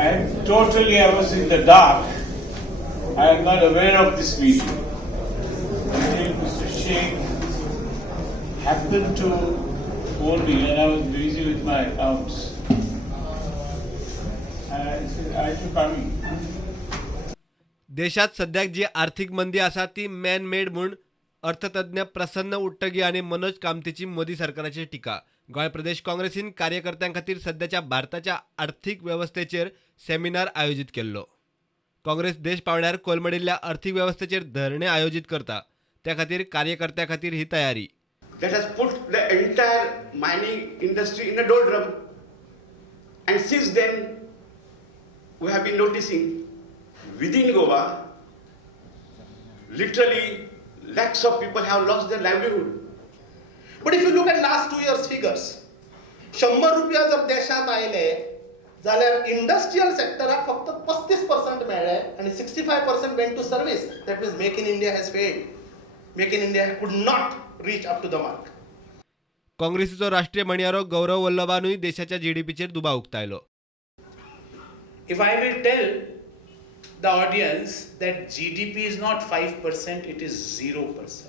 I was in the dark. I am not aware of this meeting. Mr. Sheikh happened to phone me and I was busy with my accounts. And I said, I should come in. देशात सध्या जी आर्थिक मंदी आसा ती man made म्हणून अर्थतज्ञ प्रसन्न उट्टगी आणि मनोज कामतीची मोदी सरकाराची टिका. गोंय प्रदेश काँग्रेसीन कार्यकर्त्यां खातीर सध्याच्या भारताच्या आर्थीक वेवस्थेचेर सेमिनार आयोजीत केल्लो. काँग्रेस देश पावण्यार कोलमडिल्ल्या आर्थीक वेवस्थेचेर धरणे आयोजीत करता. त्या खातीर कार्यकर्त्यां खातीर ही तयारी. That has put the entire mining industry in a doldrum. And since then, we have been noticing within Goa, literally lakhs of people have lost their livelihood. But if you look at last 2 years figures, 100 रुपया जर देशात आयले जाल्यार industrial सेक्टराक फक्त 35% मेळ्ळे आणि 65% went to service. That means Make in India has failed. Make in India could not reach up to the mark. काँग्रेसीचो राष्ट्रीय म्हणयारो गौरव वल्लभानुय देशाच्या जीडीपीचेर दुबाव उक्तायलो. If I will tell the audience that GDP is not 5%, it is 0%.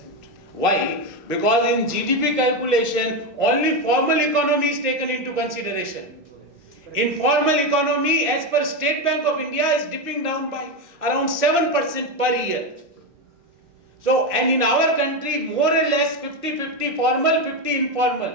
Why? Because in GDP calculation, only formal economy is taken into consideration. Informal economy, as per State Bank of India, is dipping down by around 7% per year. So, and in our country, more or less 50-50 formal, 50 informal.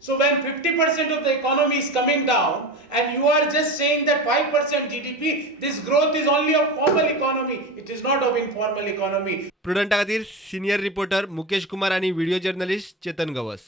So when 50% of the economy is coming down and you are just saying that 5% GDP, this growth is only of formal economy. It is not of informal economy. प्रुडंटा खातीर senior reporter Mukesh Kumar आणि video journalist चेतन गवस.